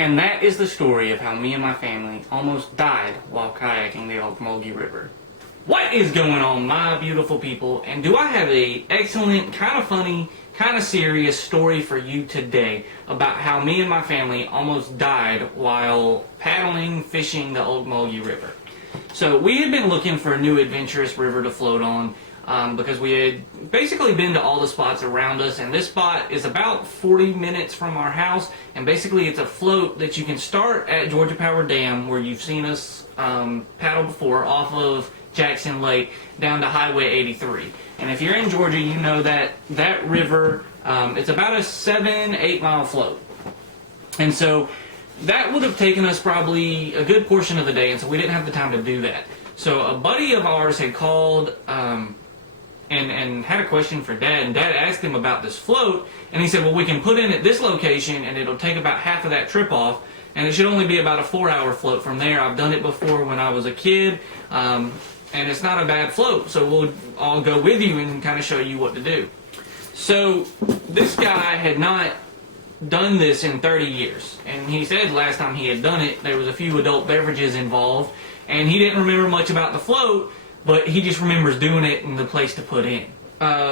And that is the story of how me and my family almost died while kayaking the Ocmulgee River. What is going on, my beautiful people? And do I have a excellent, kind of funny, kind of serious story for you today about how me and my family almost died while paddling, fishing the Ocmulgee River. So we had been looking for a new adventurous river to float on because we had basically been to all the spots around us, and this spot is about 40 minutes from our house, and basically it's a float that you can start at Georgia Power Dam, where you've seen us paddle before, off of Jackson Lake down to Highway 83. And if you're in Georgia, you know that that river, it's about a 7-8 mile float. And so that would have taken us probably a good portion of the day, and so we didn't have the time to do that. So a buddy of ours had called and had a question for Dad, and Dad asked him about this float, and he said, well, we can put in at this location, and it'll take about half of that trip off, and it should only be about a 4-hour float from there. I've done it before when I was a kid, and it's not a bad float, so I'll go with you and kind of show you what to do. So this guy had not done this in 30 years, and he said last time he had done it, there was a few adult beverages involved, and he didn't remember much about the float, but he just remembers doing it and the place to put in.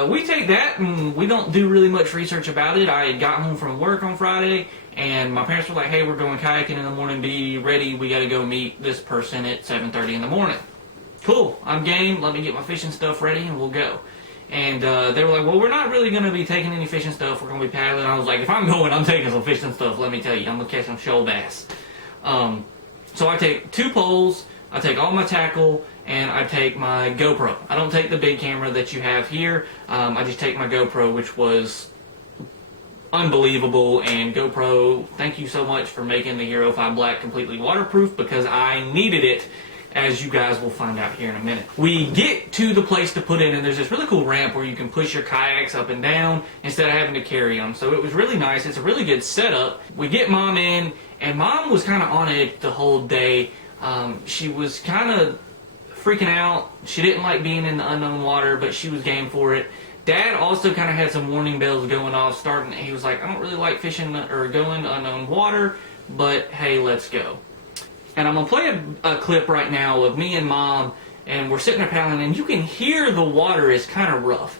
We take that and we don't do really much research about it. I had got home from work on Friday, and my parents were like, hey, we're going kayaking in the morning, be ready, we got to go meet this person at 7:30 in the morning. Cool, I'm game, let me get my fishing stuff ready and we'll go. And they were like, well, we're not really going to be taking any fishing stuff, we're going to be paddling. I was like, if I'm going, I'm taking some fishing stuff, let me tell you, I'm going to catch some shoal bass. So I take 2 poles, I take all my tackle, and I take my GoPro. I don't take the big camera that you have here, I just take my GoPro, which was unbelievable. And GoPro, thank you so much for making the Hero 5 Black completely waterproof, because I needed it, as you guys will find out here in a minute. We get to the place to put in, and there's this really cool ramp where you can push your kayaks up and down instead of having to carry them. So it was really nice. It's a really good setup. We get Mom in, and Mom was kind of on it the whole day. She was kind of freaking out. She didn't like being in the unknown water, but she was game for it. Dad also kind of had some warning bells going off, starting. He was like, I don't really like fishing or going to unknown water, but hey, let's go. And I'm going to play a clip right now of me and Mom, and we're sitting there paddling, and you can hear the water is kind of rough.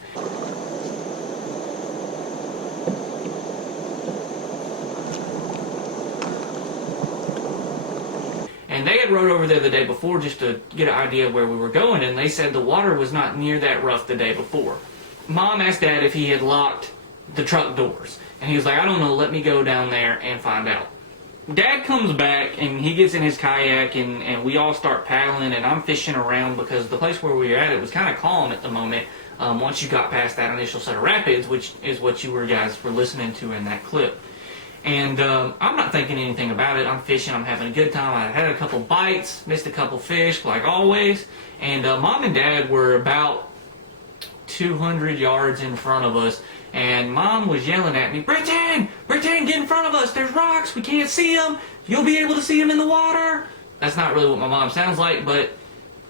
And they had rode over there the day before just to get an idea of where we were going, and they said the water was not near that rough the day before. Mom asked Dad if he had locked the truck doors, and he was like, I don't know, let me go down there and find out. Dad comes back, and he gets in his kayak, and we all start paddling, and I'm fishing around because the place where we were at, it was kind of calm at the moment once you got past that initial set of rapids, which is what you guys were listening to in that clip. And I'm not thinking anything about it. I'm fishing, I'm having a good time. I had a couple bites, missed a couple fish, like always, and Mom and Dad were about 200 yards in front of us, and Mom was yelling at me, Brenton, get in front of us, there's rocks, we can't see them, you'll be able to see them in the water. That's not really what my mom sounds like, but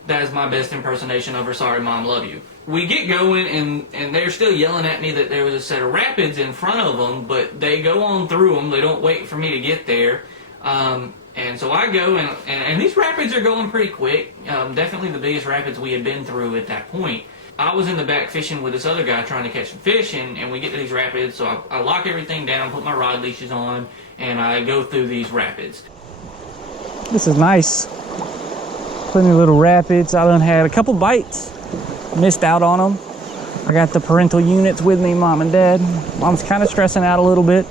that's my best impersonation of her. Sorry, Mom, love you. We get going, and they're still yelling at me that there was a set of rapids in front of them, but they go on through them, they don't wait for me to get there. And so I go, and these rapids are going pretty quick, definitely the biggest rapids we had been through at that point. I was in the back fishing with this other guy trying to catch some fish, and we get to these rapids, so I lock everything down, put my rod leashes on, and I go through these rapids. This is nice. Plenty of little rapids. I done had a couple bites, missed out on them. I got the parental units with me, Mom and Dad. Mom's kind of stressing out a little bit.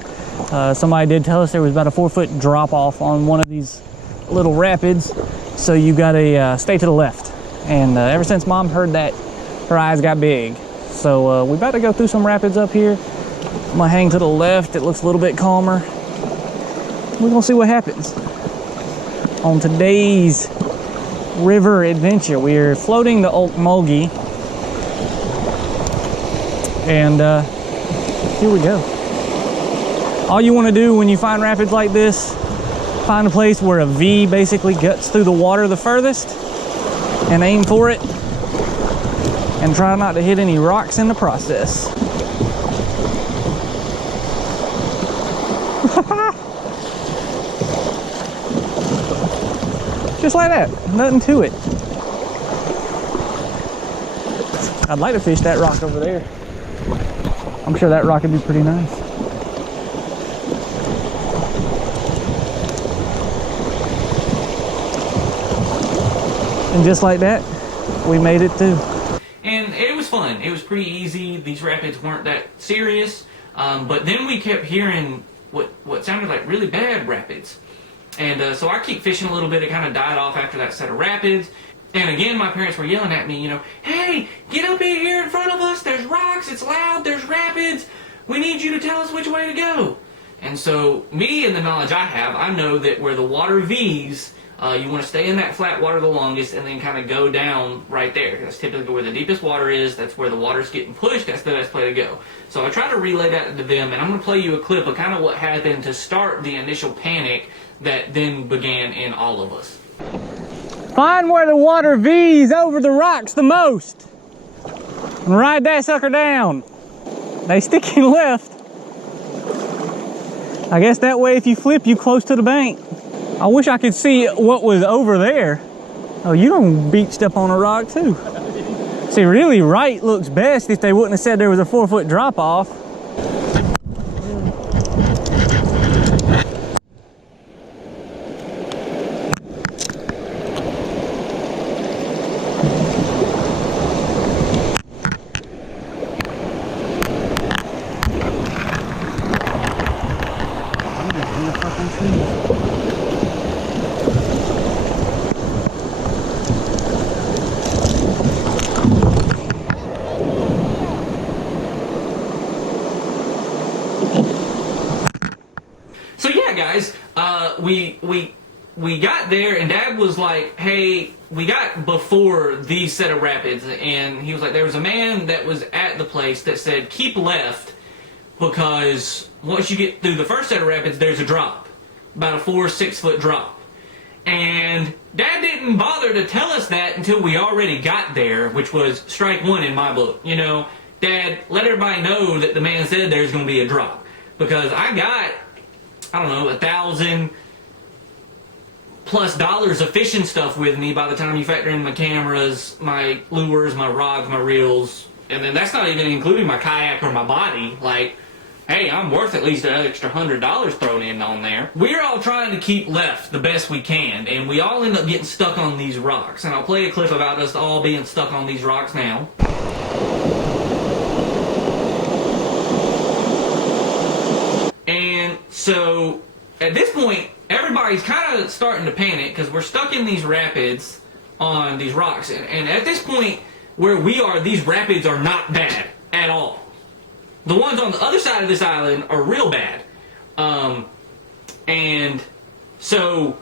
Somebody did tell us there was about a 4-foot drop off on one of these little rapids, so you gotta stay to the left. And ever since Mom heard that, her eyes got big. So we about to go through some rapids up here. I'm gonna hang to the left. It looks a little bit calmer. We're gonna see what happens. On today's river adventure, we're floating the Ocmulgee. And here we go. All you wanna do when you find rapids like this, find a place where a V basically guts through the water the furthest and aim for it. And try not to hit any rocks in the process. Just like that, nothing to it. I'd like to fish that rock over there. I'm sure that rock would be pretty nice. And just like that, we made it too. And it was fun. It was pretty easy. These rapids weren't that serious. But then we kept hearing what sounded like really bad rapids. And so I keep fishing a little bit. It kind of died off after that set of rapids. And again, my parents were yelling at me, you know, hey, get up in here in front of us. There's rocks. It's loud. There's rapids. We need you to tell us which way to go. And so me and the knowledge I have, I know that where the water V's, you want to stay in that flat water the longest and then kind of go down right there. That's typically where the deepest water is. That's where the water's getting pushed. That's the best way to go. So I try to relay that to them, and I'm going to play you a clip of kind of what happened to start the initial panic that then began in all of us. Find where the water V's over the rocks the most and ride that sucker down. They sticking left. I guess that way if you flip, you close to the bank. I wish I could see what was over there. Oh, you done beached up on a rock too. See, really right looks best if they wouldn't have said there was a 4-foot drop off. So yeah, guys, we got there, and Dad was like, hey, we got before these set of rapids, and he was like, there was a man that was at the place that said, keep left, because once you get through the first set of rapids, there's a drop, about a 4-6 foot drop. And Dad didn't bother to tell us that until we already got there, which was strike one in my book. You know, Dad, let everybody know that the man said there's going to be a drop, because I got, I don't know, $1,000+ of fishing stuff with me by the time you factor in my cameras, my lures, my rods, my reels, and then that's not even including my kayak or my body. Like, hey, I'm worth at least an extra $100 thrown in on there. We're all trying to keep left the best we can, and we all end up getting stuck on these rocks. And I'll play a clip about us all being stuck on these rocks now. And so, at this point, everybody's kind of starting to panic because we're stuck in these rapids on these rocks. And at this point, where we are, these rapids are not bad at all. The ones on the other side of this island are real bad. And so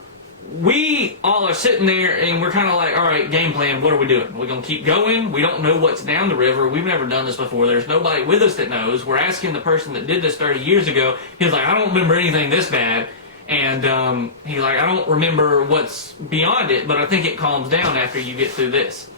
we all are sitting there and we're kind of like, all right, game plan, what are we doing? We're going to keep going. We don't know what's down the river. We've never done this before. There's nobody with us that knows. We're asking the person that did this 30 years ago. He was like, I don't remember anything this bad. And he's like, I don't remember what's beyond it, but I think it calms down after you get through this.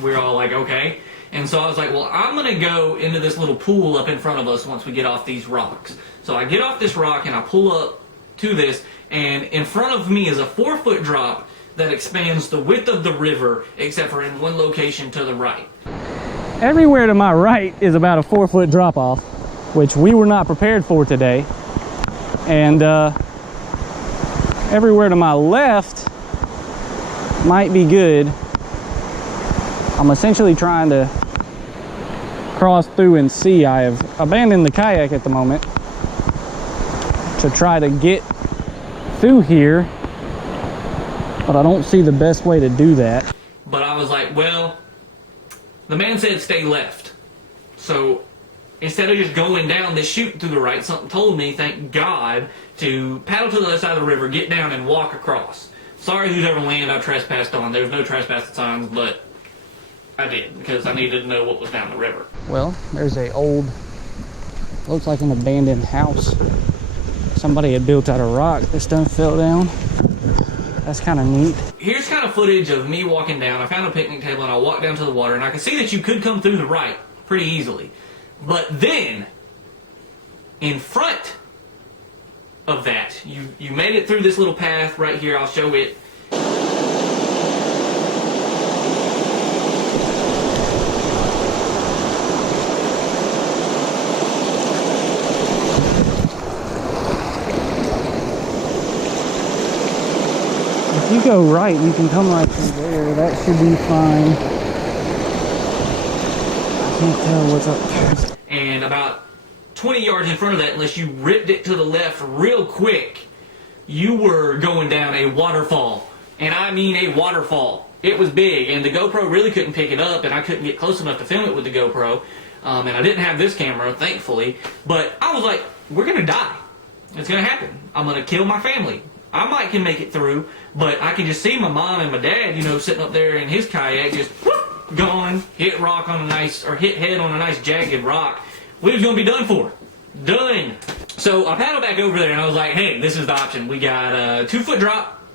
We're all like, okay. And so I was like, well, I'm going to go into this little pool up in front of us once we get off these rocks. So I get off this rock and I pull up to this, and in front of me is a 4-foot drop that expands the width of the river, except for in one location to the right. Everywhere to my right is about a 4-foot drop off, which we were not prepared for today. And everywhere to my left might be good. I'm essentially trying to cross through and see. I have abandoned the kayak at the moment to try to get through here, but I don't see the best way to do that. But I was like, well, the man said stay left. So instead of just going down this chute to the right, something told me, thank God, to paddle to the other side of the river, get down and walk across. Sorry who's ever land I trespassed on. There was no trespassing signs, but I did, because I needed to know what was down the river. Well, there's a old, looks like an abandoned house. Somebody had built out of rock. This done fell down. That's kind of neat. Here's kind of footage of me walking down. I found a picnic table and I walked down to the water, and I can see that you could come through the right pretty easily. But then, in front of that, you made it through this little path right here. I'll show it. If you go right, you can come right through there. That should be fine. I can't tell what's up there. And about 20 yards in front of that, unless you ripped it to the left real quick, you were going down a waterfall. And I mean a waterfall. It was big, and the GoPro really couldn't pick it up, and I couldn't get close enough to film it with the GoPro. And I didn't have this camera, thankfully. But I was like, we're going to die. It's going to happen. I'm going to kill my family. I might can make it through, but I can just see my mom and my dad, you know, sitting up there in his kayak, just whoop, gone, hit rock on a nice, or hit head on a nice jagged rock. We was going to be done for. Done. So I paddled back over there, and I was like, hey, this is the option. We got a 2-foot drop,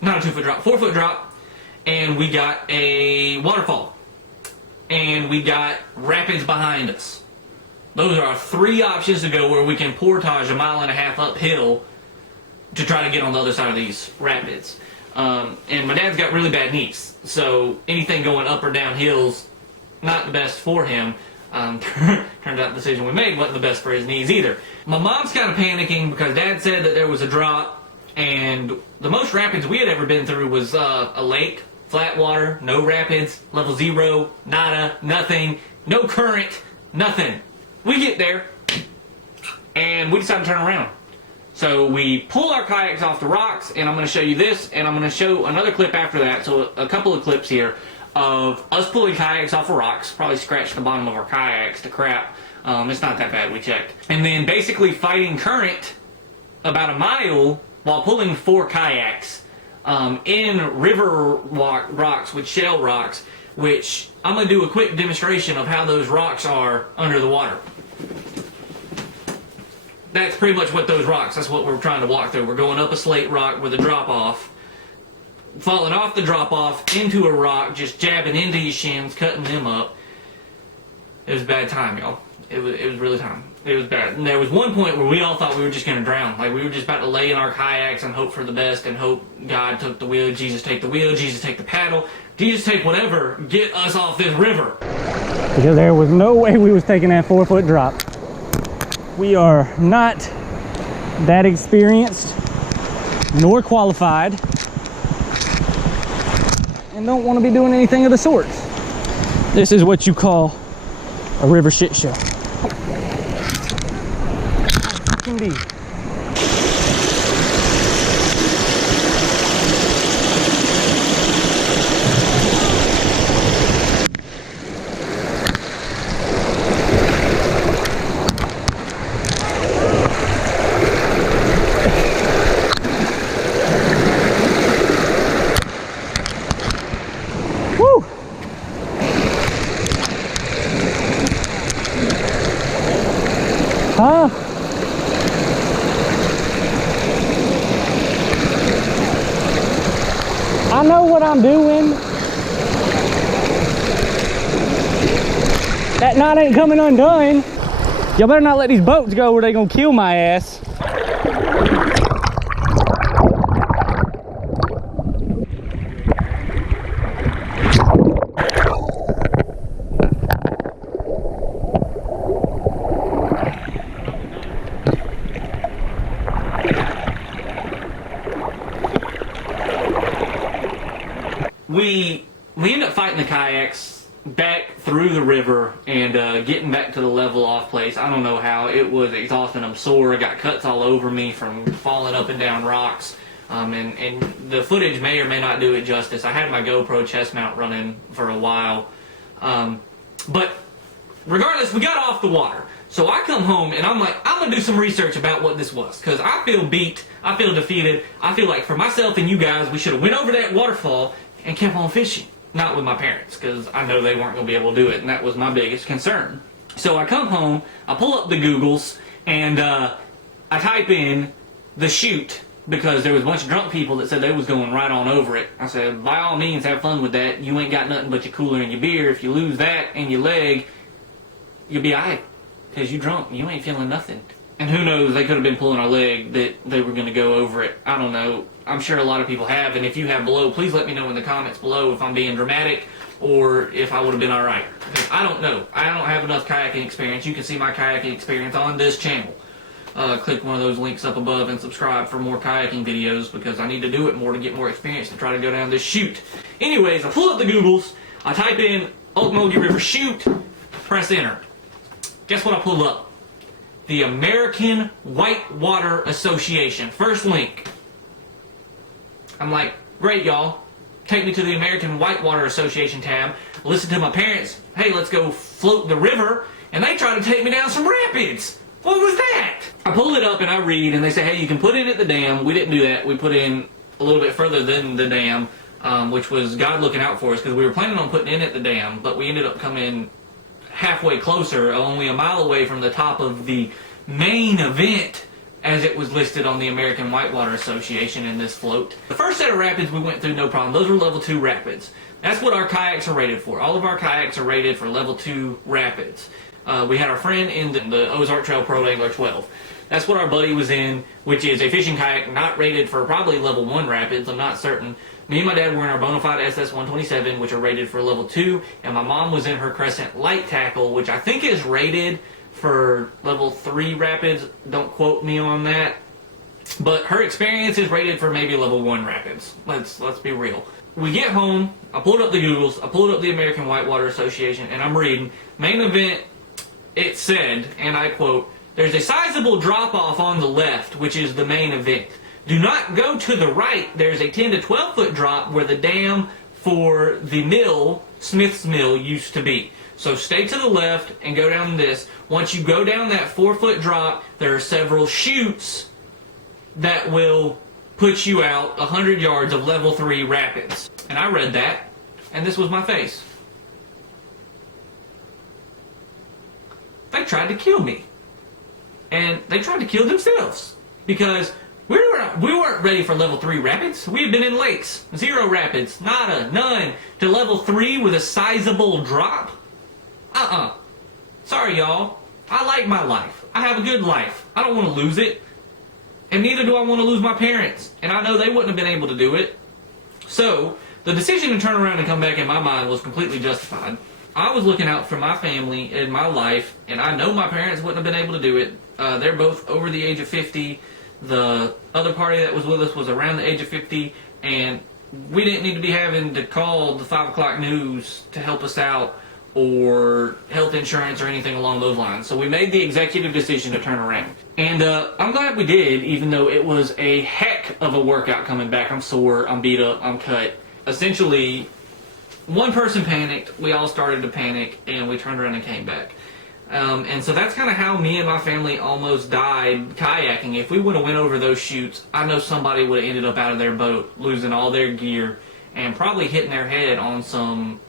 not a 2-foot drop, 4-foot drop, and we got a waterfall, and we got rapids behind us. Those are our 3 options to go where we can portage 1.5 miles uphill to try to get on the other side of these rapids. And my dad's got really bad knees, so anything going up or down hills, not the best for him. Turns out the decision we made wasn't the best for his knees either. My mom's kind of panicking because Dad said that there was a drop, and the most rapids we had ever been through was a lake, flat water, no rapids, level 0, nada, nothing, no current, nothing. We get there, and we decide to turn around. So we pull our kayaks off the rocks, and I'm going to show you this, and I'm going to show another clip after that, so a couple of clips here of us pulling kayaks off of rocks. Probably scratched the bottom of our kayaks to crap. It's not that bad, we checked. And then basically fighting current about 1 mile while pulling 4 kayaks in river rocks with shell rocks, which I'm going to do a quick demonstration of how those rocks are under the water. That's pretty much what those rocks, that's what we're trying to walk through. We're going up a slate rock with a drop off, falling off the drop off into a rock, just jabbing into your shins, cutting them up. It was a bad time, y'all. It was really time. It was bad. And there was one point where we all thought we were just going to drown. Like we were just about to lay in our kayaks and hope for the best and hope God took the wheel, Jesus take the wheel, Jesus take the paddle, Jesus take whatever, get us off this river. Because there was no way we was taking that 4-foot drop. We are not that experienced nor qualified and don't want to be doing anything of the sort. This is what you call a river shit show. Indeed. Huh? I know what I'm doing. That knot ain't coming undone. Y'all better not let these boats go where they gonna kill my ass. We end up fighting the kayaks back through the river and getting back to the level off place. I don't know how. It was exhausting. I'm sore. I got cuts all over me from falling up and down rocks. And the footage may or may not do it justice. I had my GoPro chest mount running for a while. But regardless, we got off the water. So I come home and I'm like, I'm going to do some research about what this was. Because I feel beat. I feel defeated. I feel like for myself and you guys, we should have went over that waterfall and kept on fishing. Not with my parents, because I know they weren't going to be able to do it, and that was my biggest concern. So I come home, I pull up the Googles, and I type in the chute, because there was a bunch of drunk people that said they was going right on over it. I said, by all means, have fun with that. You ain't got nothing but your cooler and your beer. If you lose that and your leg, you'll be alright, because you drunk, you ain't feeling nothing. And who knows, they could have been pulling our leg that they were going to go over it. I don't know. I'm sure a lot of people have, and if you have below, please let me know in the comments below if I'm being dramatic or if I would have been alright. Because I don't know. I don't have enough kayaking experience. You can see my kayaking experience on this channel. click one of those links up above and subscribe for more kayaking videos, because I need to do it more to get more experience to try to go down this chute. Anyways, I pull up the Googles, I type in Ocmulgee River chute, press enter. Guess what I pull up? The American Whitewater Association. First link. I'm like, great, y'all. Take me to the American Whitewater Association tab. Listen to my parents. Hey, let's go float the river. And they try to take me down some rapids. What was that? I pull it up and I read, and they say, hey, you can put in at the dam. We didn't do that. We put in a little bit further than the dam, which was God looking out for us, because we were planning on putting in at the dam, but we ended up coming halfway closer, only a mile away from the top of the main event as it was listed on the American Whitewater Association in this float. The first set of rapids we went through, no problem. Those were level 2 rapids. That's what our kayaks are rated for. All of our kayaks are rated for level 2 rapids. We had our friend in the Ozark Trail Pro Angler 12. That's what our buddy was in, which is a fishing kayak not rated for probably level 1 rapids, I'm not certain. Me and my dad were in our Bonafide SS-127, which are rated for level 2, and my mom was in her Crescent Light Tackle, which I think is rated for level 3 rapids. Don't quote me on that. But her experience is rated for maybe level 1 rapids. Let's be real. We get home, I pulled up the Googles, I pulled up the American Whitewater Association, and I'm reading. Main event, it said, and I quote, there's a sizable drop-off on the left, which is the main event. Do not go to the right. There's a 10 to 12 foot drop where the dam for the mill, Smith's Mill, used to be. So stay to the left and go down this. Once you go down that 4-foot drop, there are several chutes that will put you out 100 yards of level 3 rapids. And I read that, and this was my face. They tried to kill me. And they tried to kill themselves, because we weren't ready for level 3 rapids. We had been in lakes, 0 rapids, nada, none, to level 3 with a sizable drop. Sorry, y'all. I like my life. I have a good life. I don't want to lose it. And neither do I want to lose my parents. And I know they wouldn't have been able to do it. So, the decision to turn around and come back in my mind was completely justified. I was looking out for my family and my life, and I know my parents wouldn't have been able to do it. They're both over the age of 50. The other party that was with us was around the age of 50, and we didn't need to be having to call the 5 o'clock news to help us out, or health insurance or anything along those lines. So we made the executive decision to turn around. And I'm glad we did, even though it was a heck of a workout coming back. I'm sore, I'm beat up, I'm cut. Essentially, one person panicked, we all started to panic, and we turned around and came back. And so that's kind of how me and my family almost died kayaking. If we would have went over those chutes, I know somebody would have ended up out of their boat, losing all their gear, and probably hitting their head on some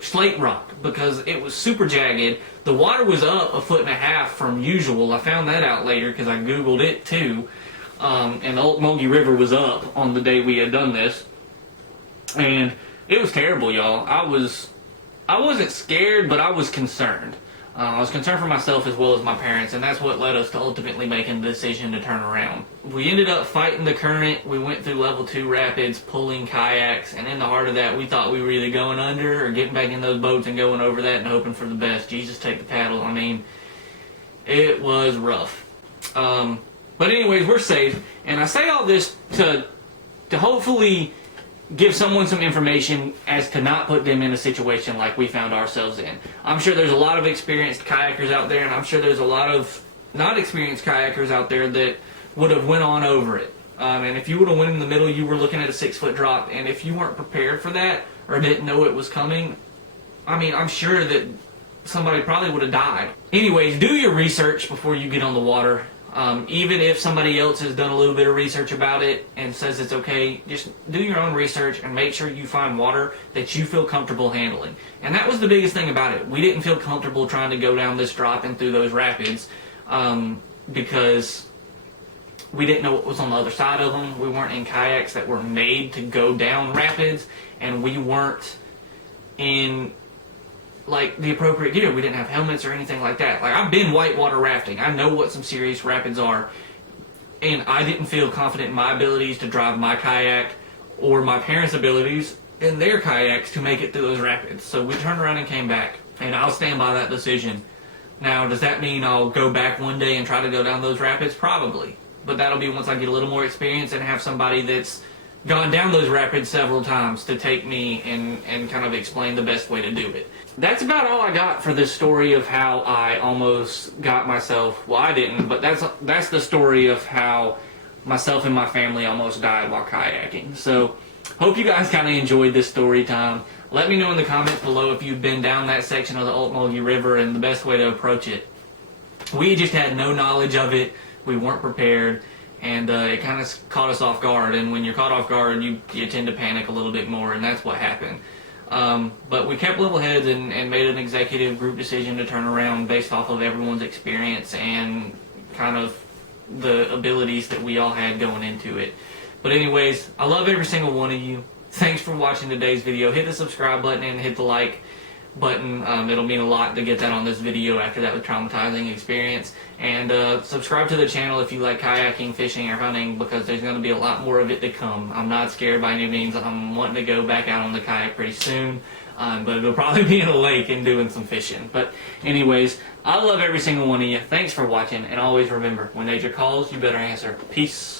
slate rock, because it was super jagged. The water was up 1.5 feet from usual. I found that out later because I Googled it too. And the Ocmulgee River was up on the day we had done this. And it was terrible, y'all. I wasn't scared, but I was concerned. I was concerned for myself as well as my parents, and that's what led us to ultimately making the decision to turn around. We ended up fighting the current. We went through level 2 rapids, pulling kayaks, and in the heart of that, we thought we were either going under or getting back in those boats and going over that and hoping for the best. Jesus, take the paddle. I mean, it was rough. But anyways, we're safe, and I say all this to hopefully give someone some information as to not put them in a situation like we found ourselves in. I'm sure there's a lot of experienced kayakers out there, and I'm sure there's a lot of not experienced kayakers out there that would have went on over it. And if you would have went in the middle, you were looking at a 6-foot drop, and if you weren't prepared for that or didn't know it was coming, I mean, I'm sure that somebody probably would have died. Anyways, do your research before you get on the water. Even if somebody else has done a little bit of research about it and says it's okay, just do your own research and make sure you find water that you feel comfortable handling. And that was the biggest thing about it. We didn't feel comfortable trying to go down this drop and through those rapids because we didn't know what was on the other side of them. We weren't in kayaks that were made to go down rapids, and we weren't in like the appropriate gear. We didn't have helmets or anything like that. Like, I've been whitewater rafting. I know what some serious rapids are, and I didn't feel confident in my abilities to drive my kayak or my parents' abilities in their kayaks to make it through those rapids. So we turned around and came back, and I'll stand by that decision Now, does that mean I'll go back one day and try to go down those rapids? Probably. But that'll be once I get a little more experience and have somebody that's gone down those rapids several times to take me and kind of explain the best way to do it. That's about all I got for this story of how I almost got myself, well, I didn't, but that's the story of how myself and my family almost died while kayaking. So, hope you guys kind of enjoyed this story time. Let me know in the comments below if you've been down that section of the Ocmulgee River and the best way to approach it. We just had no knowledge of it. We weren't prepared, and it kind of caught us off guard. And when you're caught off guard, you tend to panic a little bit more, and that's what happened. But we kept level heads and made an executive group decision to turn around based off of everyone's experience and kind of the abilities that we all had going into it. But anyways, I love every single one of you. Thanks for watching today's video. Hit the subscribe button and hit the like button. It'll mean a lot to get that on this video after that traumatizing experience. And subscribe to the channel if you like kayaking, fishing, or hunting, because there's going to be a lot more of it to come. I'm not scared by any means. I'm wanting to go back out on the kayak pretty soon. But it'll probably be in a lake and doing some fishing. But anyways, I love every single one of you. Thanks for watching. And always remember, when nature calls, you better answer. Peace.